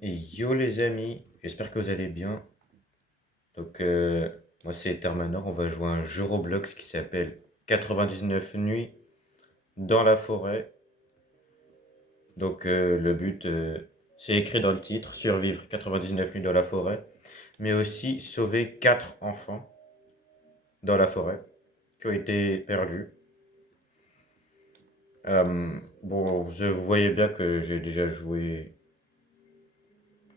Et yo les amis, j'espère que vous allez bien. Donc moi c'est Termanor, on va jouer à un jeu Roblox qui s'appelle 99 nuits dans la forêt. Donc le but, c'est écrit dans le titre, survivre 99 nuits dans la forêt, mais aussi sauver 4 enfants dans la forêt qui ont été perdus. Bon, vous voyez bien que j'ai déjà joué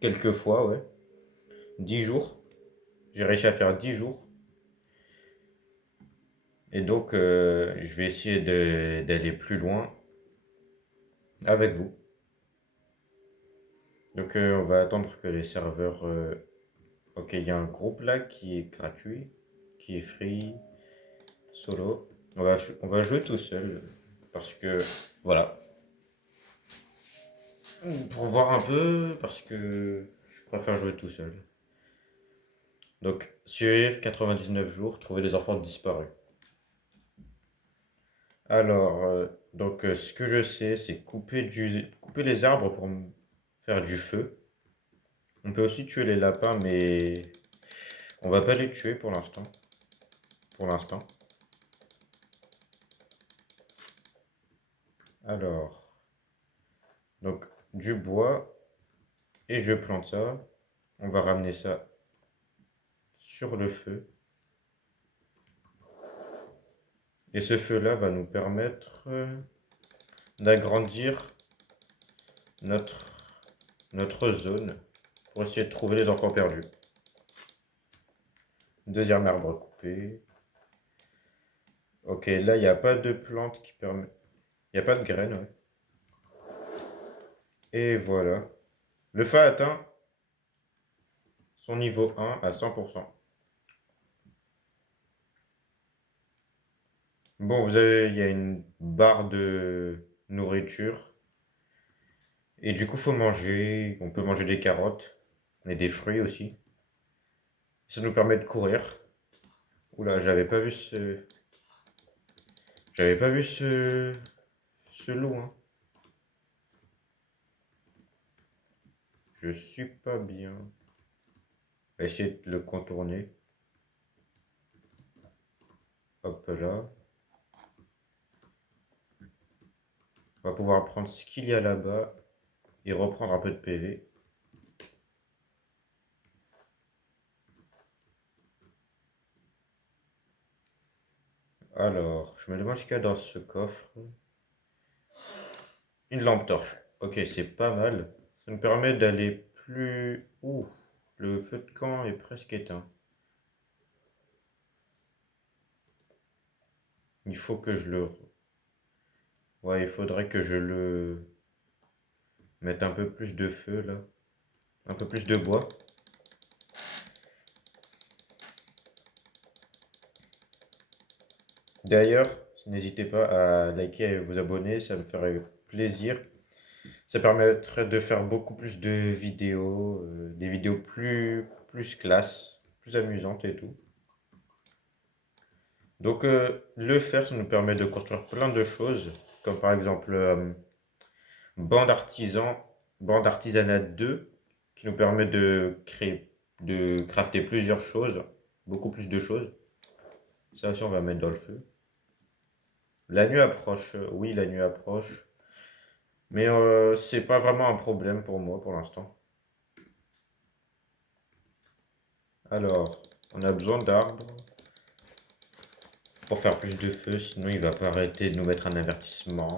quelques fois, ouais. 10 jours. J'ai réussi à faire 10 jours. Et donc, je vais essayer d'aller plus loin avec vous. Donc, on va attendre que les serveurs... Ok, il y a un groupe là qui est gratuit, qui est free, solo. On va jouer tout seul parce que... Voilà. Pour voir un peu, parce que je préfère jouer tout seul. Donc, survivre 99 jours, trouver des enfants disparus. Alors, ce que je sais, c'est couper les arbres pour faire du feu. On peut aussi tuer les lapins, mais on va pas les tuer pour l'instant. Pour l'instant. Alors, donc du bois et je plante ça. On va ramener ça sur le feu. Et ce feu-là va nous permettre d'agrandir notre, notre zone pour essayer de trouver les enfants perdus. Deuxième arbre coupé. Ok, là, il n'y a pas de plante qui permet... Il n'y a pas de graines, ouais. Et voilà. Le feu a atteint son niveau 1 à 100%. Bon, il y a une barre de nourriture. Et du coup, faut manger. On peut manger des carottes et des fruits aussi. Ça nous permet de courir. Oula, j'avais pas vu ce loup, hein. Je suis pas bien. On va essayer de le contourner. Hop là. On va pouvoir prendre ce qu'il y a là-bas et reprendre un peu de PV. Alors, je me demande ce qu'il y a dans ce coffre. Une lampe torche. Ok, c'est pas mal. Ça nous permet d'aller plus... Ouh, le feu de camp est presque éteint. Il faut que je le... Ouais, il faudrait que je le mette un peu plus de feu là. Un peu plus de bois. D'ailleurs, n'hésitez pas à liker et vous abonner, ça me ferait plaisir. Ça permettrait de faire beaucoup plus de vidéos, des vidéos plus classe, plus amusantes et tout. Donc le faire, ça nous permet de construire plein de choses, comme par exemple bande artisan, bande artisanat 2, qui nous permet de crafter plusieurs choses, beaucoup plus de choses. Ça aussi, on va mettre dans le feu. La nuit approche, oui, la nuit approche, mais c'est pas vraiment un problème pour moi pour l'instant. Alors, on a besoin d'arbres pour faire plus de feu, sinon il va pas arrêter de nous mettre un avertissement.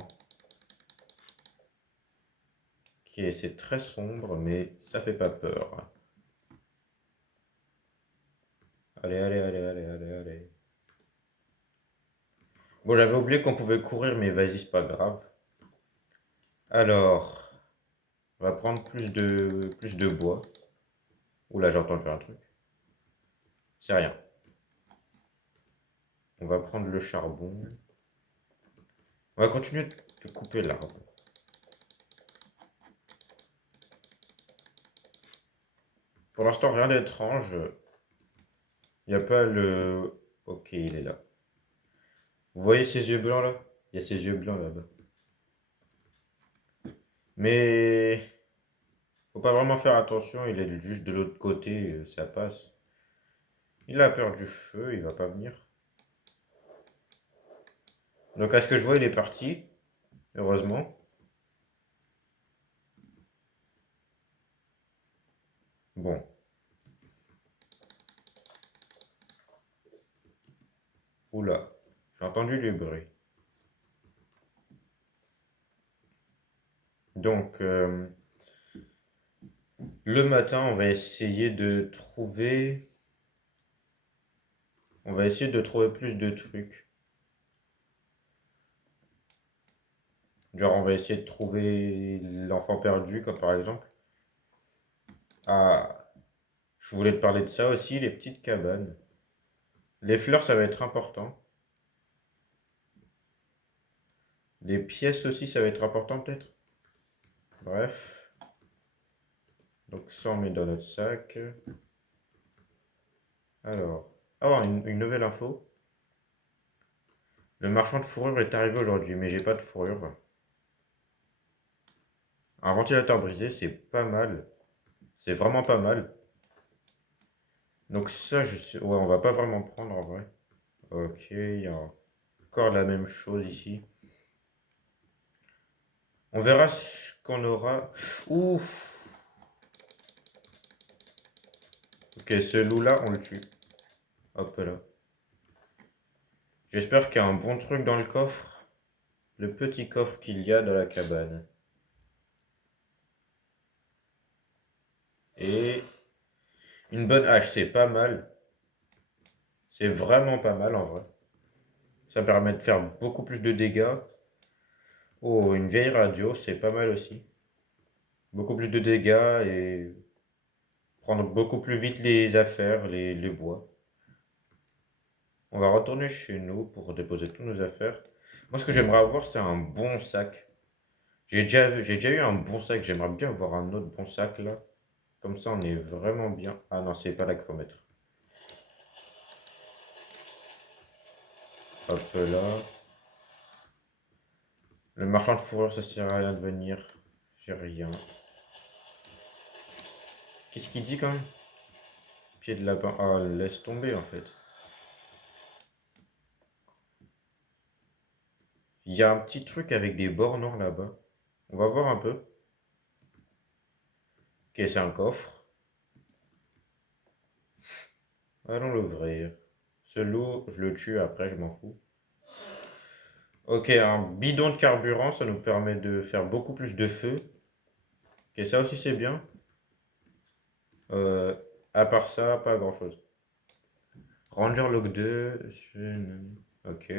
Ok, c'est très sombre, mais ça fait pas peur. Allez, allez, allez, allez, allez, allez. Bon, j'avais oublié qu'on pouvait courir, mais vas-y, c'est pas grave. Alors, on va prendre plus de bois. Oula, j'ai entendu un truc. C'est rien. On va prendre le charbon. On va continuer de couper l'arbre. Pour l'instant, rien d'étrange. Il n'y a pas le... Ok, il est là. Vous voyez ces yeux blancs là? Il y a ces yeux blancs là-bas. Mais pas vraiment faire attention, il est juste de l'autre côté, ça passe. Il a peur du feu, il va pas venir. Donc à ce que je vois, il est parti, heureusement. Bon, oula, j'ai entendu du bruit. Donc, le matin, on va essayer de trouver... On va essayer de trouver plus de trucs. Genre, on va essayer de trouver l'enfant perdu, comme par exemple. Ah, je voulais te parler de ça aussi, les petites cabanes. Les fleurs, ça va être important. Les pièces aussi, ça va être important peut-être. Bref. Donc ça, on met dans notre sac. Alors. Oh, une nouvelle info. Le marchand de fourrure est arrivé aujourd'hui, mais j'ai pas de fourrure. Un ventilateur brisé, c'est pas mal. C'est vraiment pas mal. Donc ça, je sais... Ouais, on va pas vraiment prendre en vrai. Ok, il y a encore la même chose ici. On verra ce qu'on aura. Ouh. Ok, ce loup-là, on le tue. Hop là. J'espère qu'il y a un bon truc dans le coffre. Le petit coffre qu'il y a dans la cabane. Et une bonne hache, c'est pas mal. C'est vraiment pas mal en vrai. Ça permet de faire beaucoup plus de dégâts. Oh, une vieille radio, c'est pas mal aussi. Beaucoup plus de dégâts et prendre beaucoup plus vite les affaires, les bois. On va retourner chez nous pour déposer toutes nos affaires. Moi, ce que j'aimerais avoir, c'est un bon sac. J'ai déjà eu un bon sac. J'aimerais bien avoir un autre bon sac là. Comme ça, on est vraiment bien. Ah non, c'est pas là qu'il faut mettre. Hop là. Le marchand de fourrure, ça sert à rien de venir. J'ai rien. Qu'est-ce qu'il dit quand même? Pied de lapin. Ah, laisse tomber en fait. Il y a un petit truc avec des bords noirs là-bas. On va voir un peu. Ok, c'est un coffre. Allons l'ouvrir. Ce loup, je le tue après, je m'en fous. Ok, un bidon de carburant, ça nous permet de faire beaucoup plus de feu. Ok, ça aussi c'est bien. Euh, à part ça, pas grand-chose. Ranger log 2. Ok.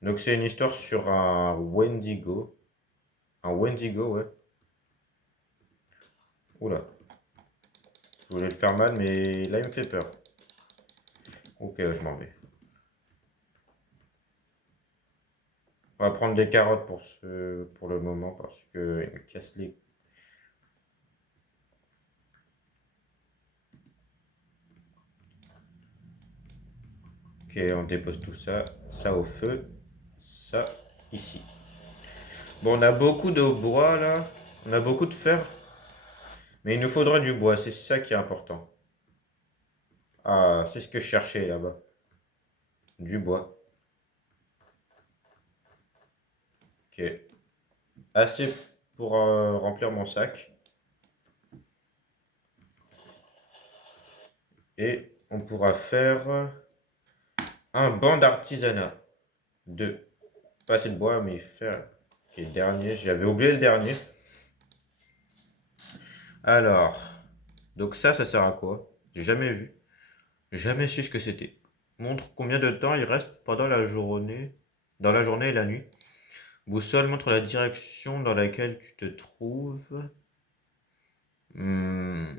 Donc c'est une histoire sur un Wendigo. Un Wendigo, ouais. Oula. Je voulais le faire mal, mais là il me fait peur. Ok, je m'en vais. On va prendre des carottes pour le moment parce que il me casse les... Ok, on dépose tout ça. Ça au feu. Ça ici. Bon, on a beaucoup de bois là. On a beaucoup de fer. Mais il nous faudra du bois, c'est ça qui est important. Ah, c'est ce que je cherchais là-bas. Du bois. Ok. Assez pour remplir mon sac. Et on pourra faire un banc d'artisanat. Deux. Pas assez de bois, mais faire. Ok, dernier. J'avais oublié le dernier. Alors. Donc ça sert à quoi? J'ai jamais vu. J'ai jamais su ce que c'était. Montre combien de temps il reste pendant la journée. Dans la journée et la nuit. Boussole montre la direction dans laquelle tu te trouves. Hmm.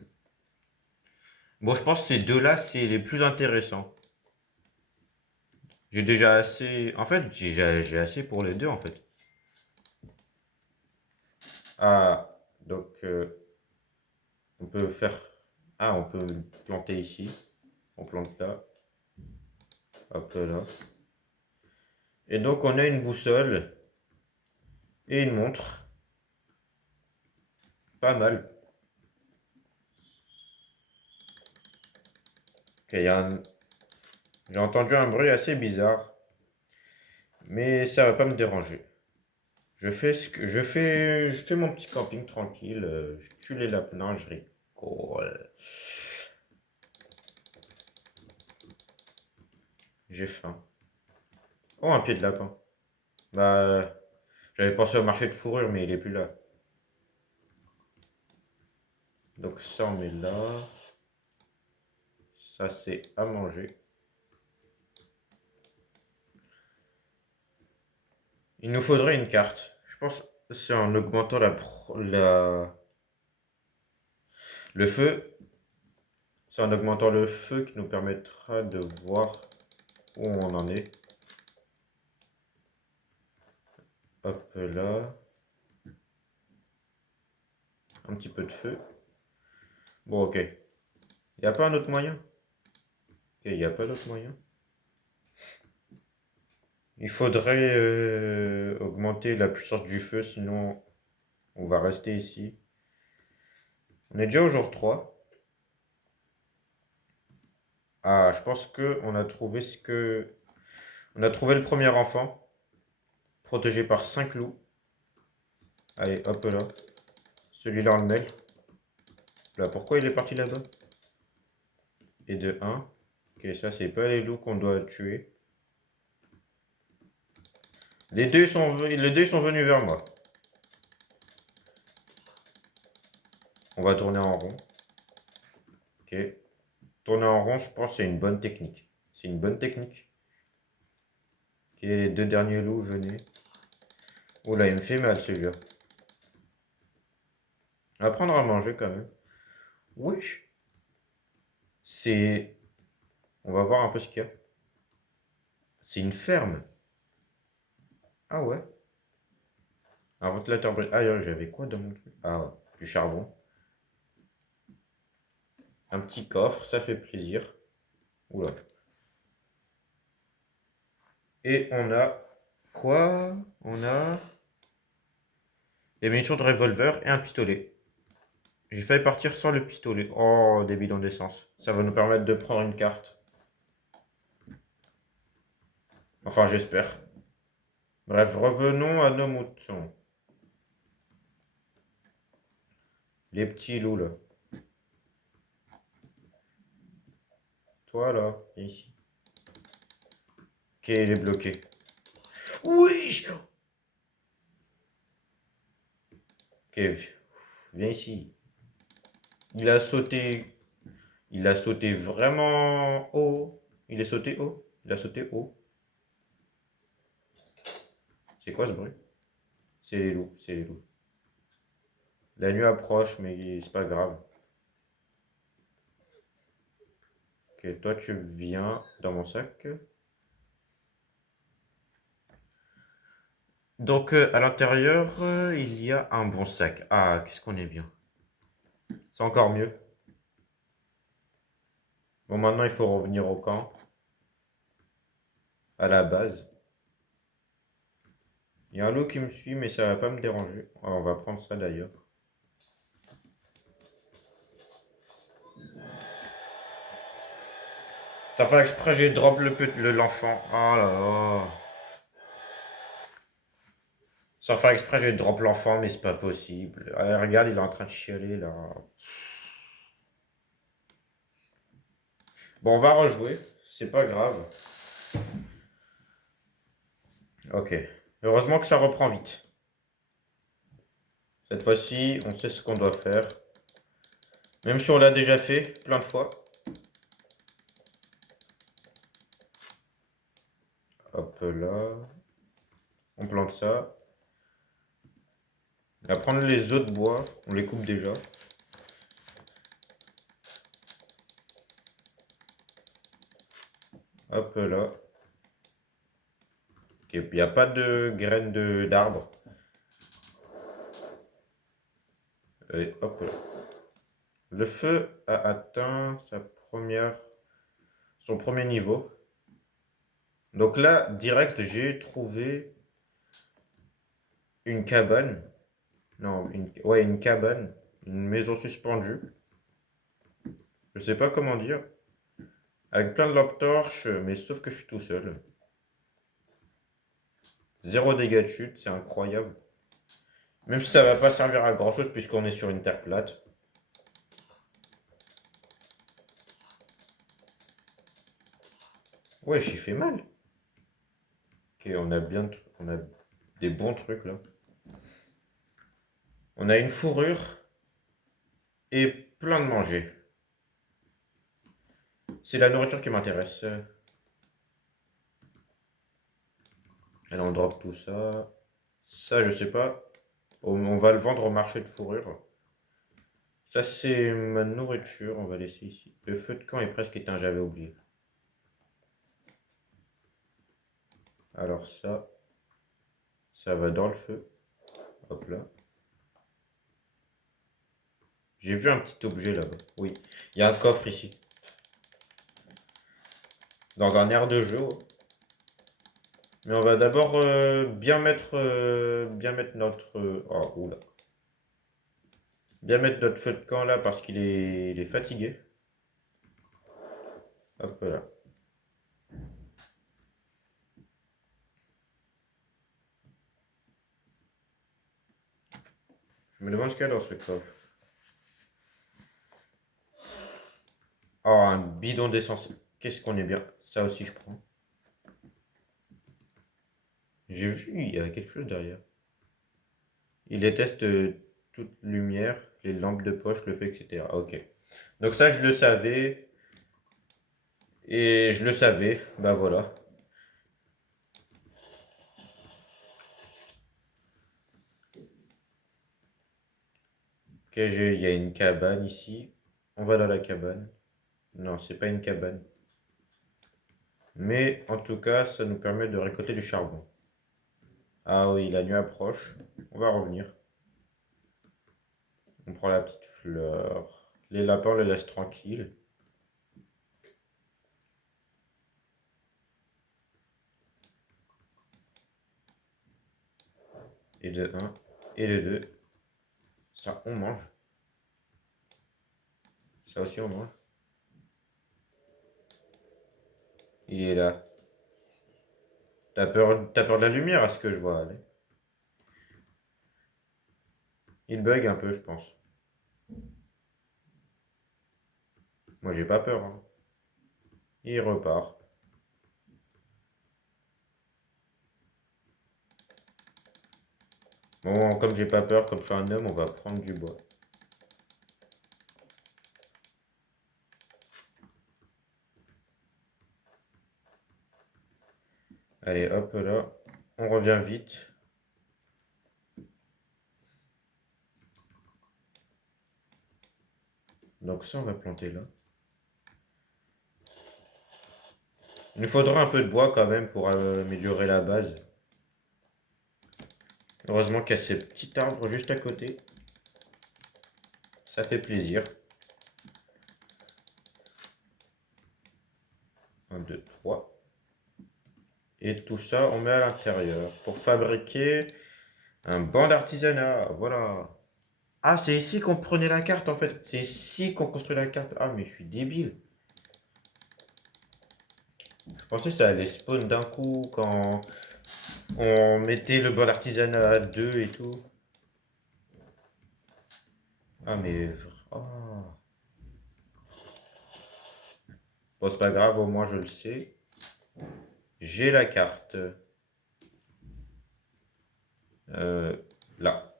Bon, je pense que ces deux-là, c'est les plus intéressants. J'ai déjà assez... En fait, j'ai assez pour les deux, en fait. Ah, donc, on peut faire... Ah, on peut planter ici. On plante là. Hop là. Et donc, on a une boussole et une montre. Pas mal. Ok, j'ai entendu un bruit assez bizarre, mais ça va pas me déranger. Je fais mon petit camping tranquille. Je tue les lapins, non, je rigole. J'ai faim. Oh, un pied de lapin. Bah, j'avais pensé au marché de fourrure, mais il est plus là. Donc ça, on met là. Ça, c'est à manger. Il nous faudrait une carte. Je pense que c'est en augmentant le feu. C'est en augmentant le feu qui nous permettra de voir où on en est. Hop là. Un petit peu de feu. Bon, ok. Il n'y a pas un autre moyen? Ok, il n'y a pas d'autre moyen. Il faudrait augmenter la puissance du feu, sinon on va rester ici. On est déjà au jour 3. Ah, je pense que on a trouvé ce que... On a trouvé le premier enfant, protégé par 5 loups. Allez, hop là. Celui-là, on le met. Là, pourquoi il est parti là-bas? Et de 1. Ok, ça, c'est pas les loups qu'on doit tuer. Les deux sont venus vers moi. On va tourner en rond. Ok. Tourner en rond, je pense que c'est une bonne technique. C'est une bonne technique. Ok, les deux derniers loups, venez. Oh là, il me fait mal celui-là. On va prendre à manger quand même. Wesh. C'est... On va voir un peu ce qu'il y a. C'est une ferme. Ah ouais. Un ventilateur brut. Ah, j'avais quoi dans mon truc? Ah ouais, du charbon. Un petit coffre, ça fait plaisir. Oula. Et on a... Quoi? On a... Des munitions de revolver et un pistolet. J'ai failli partir sans le pistolet. Oh, des bidons d'essence. Ça va nous permettre de prendre une carte. Enfin, j'espère. Bref, revenons à nos moutons. Les petits loups, là. Toi, là, viens ici. Ok, il est bloqué. Oui! Ok, viens ici. Il a sauté. Il a sauté vraiment haut. Il est sauté haut. Il a sauté haut. C'est quoi ce bruit? C'est les loups, c'est les loups. La nuit approche, mais c'est pas grave. Ok, toi tu viens dans mon sac. Donc à l'intérieur, il y a un bon sac. Ah, qu'est-ce qu'on est bien. C'est encore mieux. Bon, maintenant il faut revenir au camp. À la base. Il y a un loup qui me suit, mais ça va pas me déranger. Ah, on va prendre ça d'ailleurs. T'as fait exprès, j'ai drop l'enfant. Oh là là. Sans faire exprès, j'ai drop l'enfant, mais c'est pas possible. Allez, regarde, il est en train de chialer là. Bon, on va rejouer. C'est pas grave. Ok. Heureusement que ça reprend vite. Cette fois-ci, on sait ce qu'on doit faire. Même si on l'a déjà fait plein de fois. Hop là. On plante ça. On va prendre les autres bois. On les coupe déjà. Hop là. Ok, il n'y a pas de graines d'arbre. Et hop là. Le feu a atteint son premier niveau. Donc là, direct, j'ai trouvé une cabane. Non, ouais, une cabane. Une maison suspendue. Je sais pas comment dire. Avec plein de lampes torches, mais sauf que je suis tout seul. Zéro dégâts de chute, c'est incroyable. Même si ça va pas servir à grand chose puisqu'on est sur une terre plate. Ouais, j'y fais mal. Ok, on a des bons trucs là. On a une fourrure et plein de manger. C'est la nourriture qui m'intéresse. Allez, on drop tout ça. Ça, je sais pas. On va le vendre au marché de fourrure. Ça, c'est ma nourriture. On va laisser ici. Le feu de camp est presque éteint, j'avais oublié. Alors ça va dans le feu. Hop là. J'ai vu un petit objet là-bas. Oui, il y a un coffre ici. Dans un air de jeu. Ouais. Mais on va d'abord bien mettre notre... oh, oula. Bien mettre notre feu de camp là parce il est fatigué. Hop là. Je me demande ce qu'il y a dans ce coffre. Oh, un bidon d'essence. Qu'est-ce qu'on est bien. Ça aussi, je prends. J'ai vu, il y a quelque chose derrière. Il déteste toute lumière, les lampes de poche, le feu, etc. Ok. Donc ça, je le savais. Et je le savais. Bah voilà. Ok, il y a une cabane ici. On va dans la cabane. Non, c'est pas une cabane. Mais en tout cas, ça nous permet de récolter du charbon. Ah oui, la nuit approche. On va revenir. On prend la petite fleur. Les lapins, on les laisse tranquilles. Et de un et de 2. Ça, on mange. Ça aussi, on mange. Il est là. T'as peur de la lumière à ce que je vois, allez. Il bug un peu, je pense. Moi, j'ai pas peur, hein. Il repart. Bon, comme j'ai pas peur, comme je suis un homme, on va prendre du bois. Allez, hop là. On revient vite. Donc ça, on va planter là. Il nous faudra un peu de bois quand même pour améliorer la base. Heureusement qu'il y a ces petits arbres juste à côté. Ça fait plaisir. 1, 2, 3. Et tout ça, on met à l'intérieur pour fabriquer un banc d'artisanat. Voilà. Ah, c'est ici qu'on prenait la carte en fait. C'est ici qu'on construit la carte. Ah, mais je suis débile. Je pensais que ça allait spawn d'un coup quand on mettait le banc d'artisanat à 2 et tout. Ah, mais... Oh. Bon, c'est pas grave, au moins je le sais. J'ai la carte. Euh, là.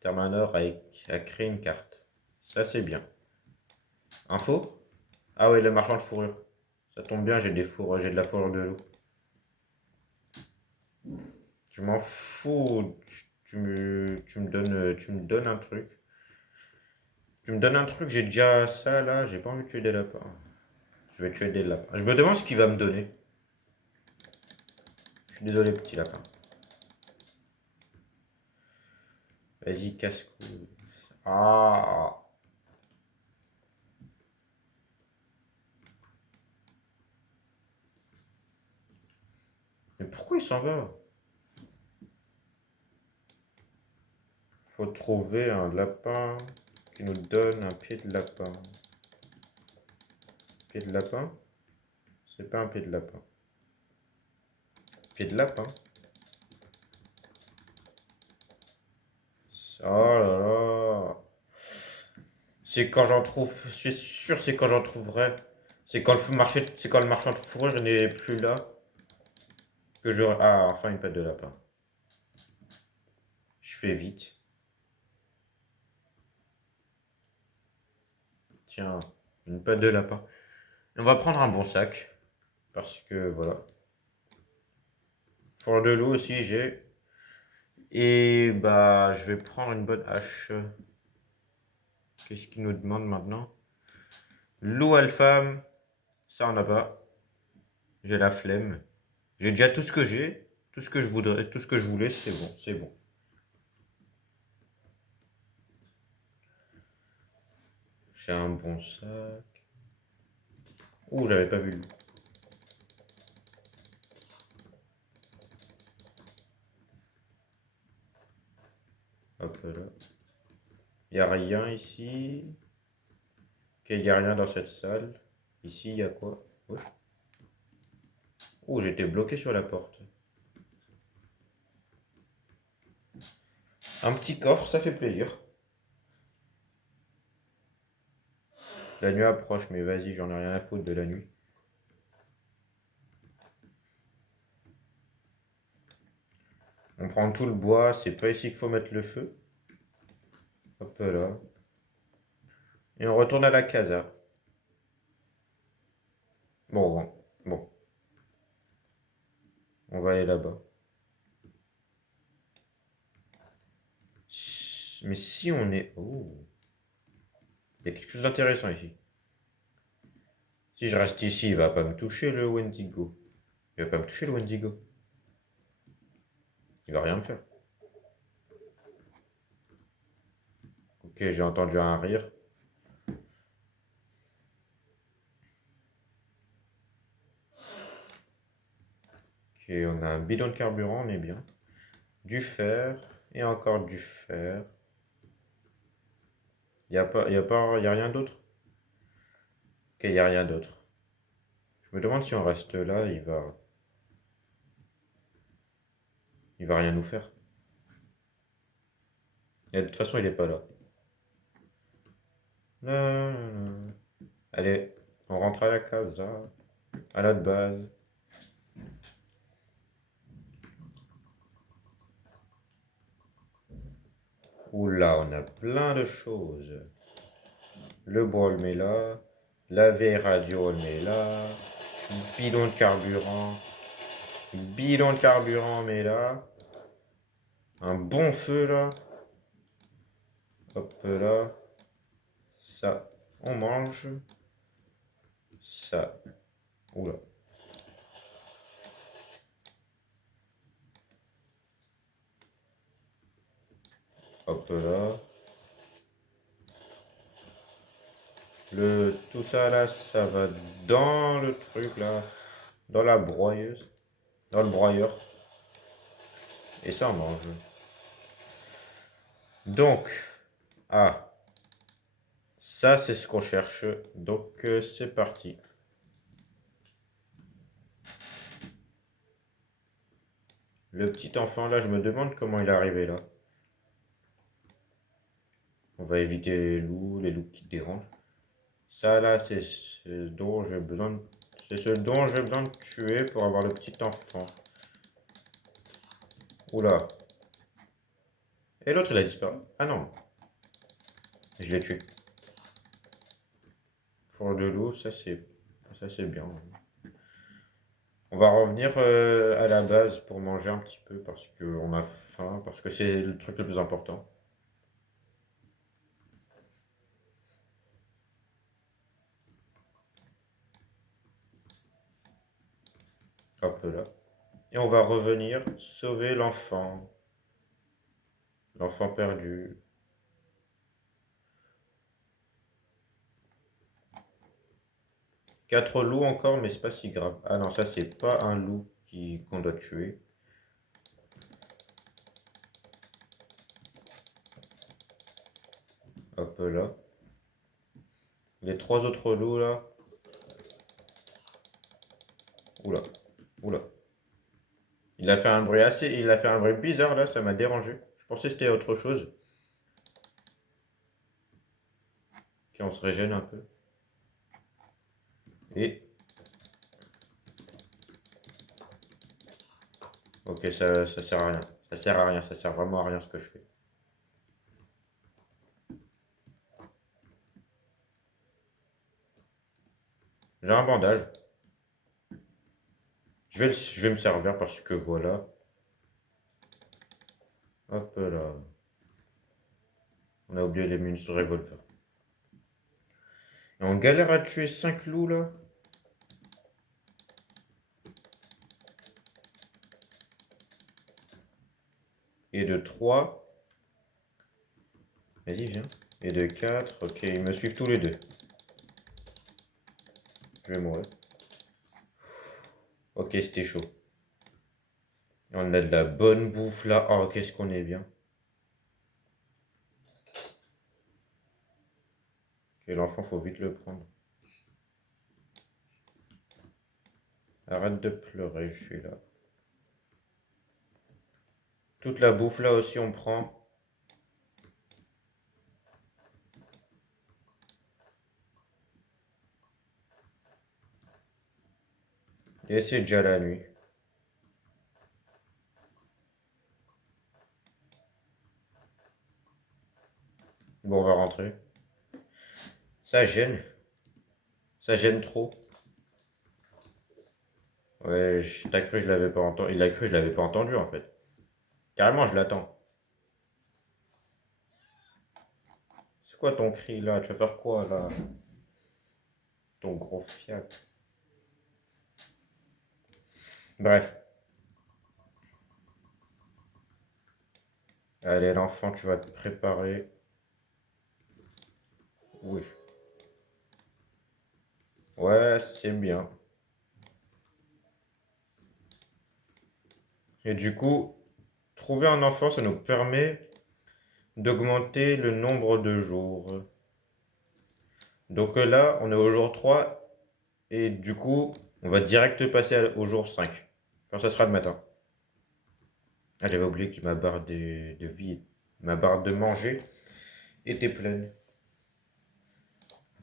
Termanor a créé une carte. Ça, c'est bien. Info? Ah oui, le marchand de fourrure. Ça tombe bien, j'ai de la fourrure de loup. Je m'en fous. Tu me donnes un truc. Tu me donnes un truc, j'ai déjà ça là, j'ai pas envie de tuer des lapins. Je vais tuer des lapins. Je me demande ce qu'il va me donner. Je suis désolé, petit lapin. Vas-y, casse-cou. Ah! Mais pourquoi il s'en va? Faut trouver un lapin qui nous donne un pied de lapin. Pied de lapin? C'est pas un pied de lapin. Pied de lapin. Oh là là. C'est quand j'en trouve. Je suis sûr c'est quand j'en trouverai. C'est quand le marchand de fourrure n'est plus là. Que j'aurai. Ah, enfin une patte de lapin. Je fais vite. Tiens, une patte de lapin. On va prendre un bon sac. Parce que voilà. Fourrure de loup aussi j'ai. Et bah je vais prendre une bonne hache. Qu'est-ce qu'il nous demande maintenant? Loup alpham. Ça on n'a pas. J'ai la flemme. J'ai déjà tout ce que j'ai. Tout ce que je voudrais. Tout ce que je voulais, c'est bon. C'est bon. J'ai un bon sac. Ouh, j'avais pas vu le loup. Hop là. Il n'y a rien ici. Ok, il n'y a rien dans cette salle. Ici, il y a quoi? Ouais. Oh, j'étais bloqué sur la porte. Un petit coffre, ça fait plaisir. La nuit approche, mais vas-y, j'en ai rien à foutre de la nuit. On prend tout le bois, c'est pas ici qu'il faut mettre le feu. Hop là. Et on retourne à la casa. Bon, bon. On va aller là-bas. Mais si on est... Oh. Il y a quelque chose d'intéressant ici. Si je reste ici, il va pas me toucher le Wendigo. Il va pas me toucher le Wendigo. Il va rien me faire. Ok, j'ai entendu un rire. Ok, on a un bidon de carburant, on est bien. Du fer. Et encore du fer. Y a rien d'autre? Ok, y a rien d'autre. Je me demande si on reste là, il va rien nous faire. Et de toute façon, il est pas là. Non, non, non. Allez, on rentre à la casa, à la base. Oula, on a plein de choses. Le bois, on le met là. La vieille radio, on le met là. Bidon de carburant. Bidon de carburant, on met là. Un bon feu là. Hop là. Ça, on mange. Ça. Oula. Hop là. Tout ça là, ça va dans le truc là. Dans la broyeuse. Dans le broyeur. Et ça, on mange. Donc, ah, ça c'est ce qu'on cherche. Donc, c'est parti. Le petit enfant là, je me demande comment il est arrivé là. On va éviter les loups qui te dérangent. Ça là, c'est ce dont j'ai besoin de... C'est ce dont j'ai besoin de tuer pour avoir le petit enfant. Oula. Et l'autre il a disparu. Ah non. Je l'ai tué. Four de loup, ça c'est bien. On va revenir à la base pour manger un petit peu parce qu'on a faim, parce que c'est le truc le plus important. Hop là. Et on va revenir sauver l'enfant. L'enfant perdu. Quatre loups encore, mais c'est pas si grave. Ah non, ça c'est pas un loup qu'on doit tuer. Hop là. Les trois autres loups là. Oula, oula. Il a fait un bruit il a fait un bruit bizarre là, ça m'a dérangé. Je pensais que c'était autre chose. Ok, on se régène un peu. Et... Ok, ça sert à rien. Ça sert à rien, ça sert vraiment à rien ce que je fais. J'ai un bandage. Je vais me servir parce que voilà. Hop là. On a oublié les munitions revolver. Et on galère à tuer 5 loups là. Et de 3. Vas-y, viens. Et de 4. Ok, ils me suivent tous les deux. Je vais mourir. Ok, c'était chaud. On a de la bonne bouffe là. Oh, qu'est-ce qu'on est bien. Ok, l'enfant, faut vite le prendre. Arrête de pleurer, je suis là. Toute la bouffe là aussi, on prend. Et c'est déjà la nuit. Bon, on va rentrer. Ça gêne. Ça gêne trop. Ouais, t'as cru que je l'avais pas entendu. Il a cru que je l'avais pas entendu en fait. Carrément, je l'attends. C'est quoi ton cri là? Tu vas faire quoi là? Ton gros fiac. Bref. Allez, l'enfant, tu vas te préparer. Oui. Ouais, c'est bien. Et du coup, trouver un enfant, ça nous permet d'augmenter le nombre de jours. Donc là, on est au jour 3 et du coup, on va direct passer au jour 5 quand ça sera le matin. Ah, j'avais oublié que ma barre de vie, ma barre de manger était pleine.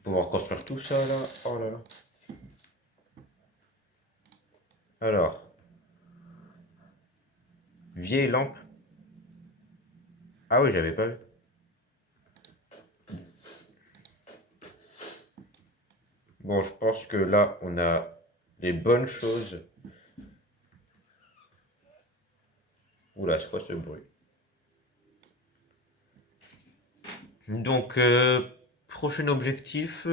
Pouvoir construire tout ça là. Oh là là. Alors, vieille lampe. Ah oui, j'avais pas vu. Bon, je pense que là, on a les bonnes choses. Oula, c'est quoi ce bruit? Donc, prochain objectif,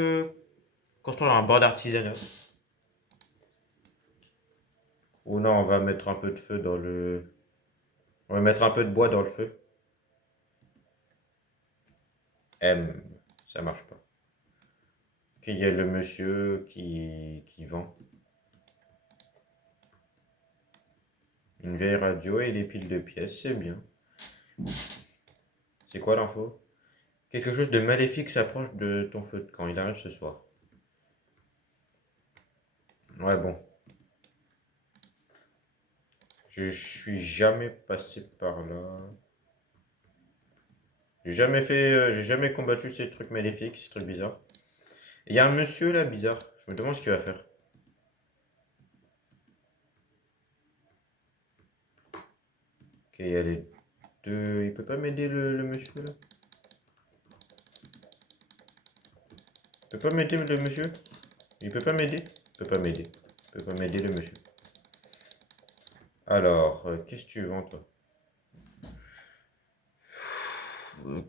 construire un bar d'artisanat. Ou non, on va mettre un peu de feu dans le... On va mettre un peu de bois dans le feu. M, ça marche pas. Ok, il y a le monsieur qui vend. Une vieille radio et des piles de pièces, c'est bien. C'est quoi l'info? Quelque chose de maléfique s'approche de ton feu de camp. Il arrive ce soir. Ouais, bon. Je suis jamais passé par là. J'ai jamais combattu ces trucs maléfiques, ces trucs bizarres. Il y a un monsieur là bizarre. Je me demande ce qu'il va faire. Ok, il y a les deux. Il peut pas m'aider le monsieur là? Il peut pas m'aider le monsieur? Il peut pas m'aider? Il peut pas m'aider. Il peut pas m'aider le monsieur. Alors, qu'est-ce que tu vends toi? Euh,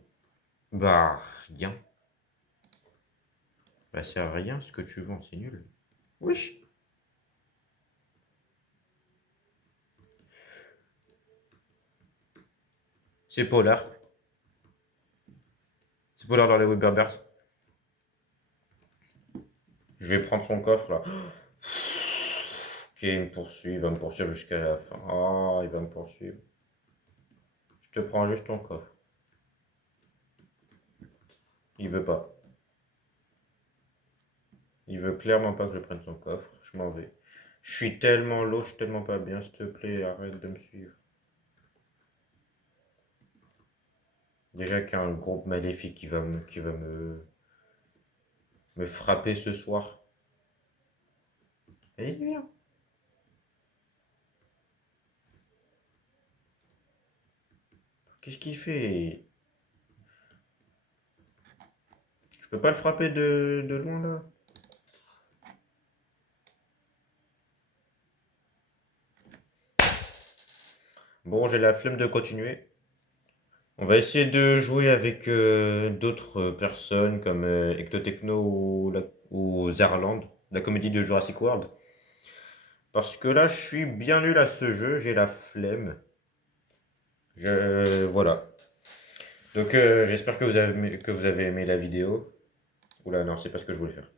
Bah, rien. Bah, c'est rien ce que tu vends, c'est nul. Wesh. C'est Polar. C'est Polar dans les Weberbers. Je vais prendre son coffre là. Ok, il me poursuit, il va me poursuivre jusqu'à la fin. Ah, il va me poursuivre. Je te prends juste ton coffre. Il veut pas. Il veut clairement pas que je prenne son coffre. Je m'en vais. Je suis tellement low, je suis tellement pas bien. S'il te plaît, arrête de me suivre. Déjà qu'il y a un groupe maléfique qui va me frapper ce soir. Allez, viens. Qu'est-ce qu'il fait? Je peux pas le frapper de loin là. Bon, j'ai la flemme de continuer. On va essayer de jouer avec d'autres personnes comme Ectotechno ou Zerland, la comédie de Jurassic World. Parce que là, je suis bien nul à ce jeu, j'ai la flemme. Voilà. Donc j'espère que vous avez aimé la vidéo. Oula, non, c'est pas ce que je voulais faire.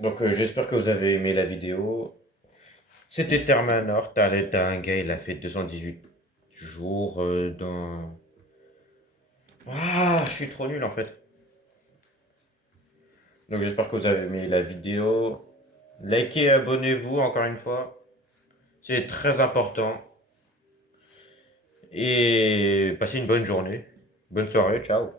Donc j'espère que vous avez aimé la vidéo. C'était Termanor, t'as un gars, il a fait 218 jours dans... Ah, je suis trop nul en fait. Donc j'espère que vous avez aimé la vidéo. Likez et abonnez-vous encore une fois. C'est très important. Et passez une bonne journée. Bonne soirée, ciao.